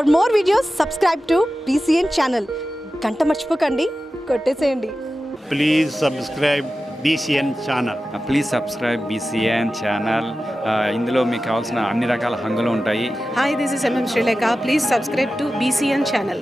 For more videos subscribe to BCN channel. గంట మర్చిపోకండి, కొట్టేసేయండి. Please subscribe BCN channel. Please subscribe BCN channel. ఇందులో మీకు కావాల్సిన అన్ని రకాల హంగులు ఉంటాయి. Hi, this is MM Sri Lanka. Please subscribe to BCN channel.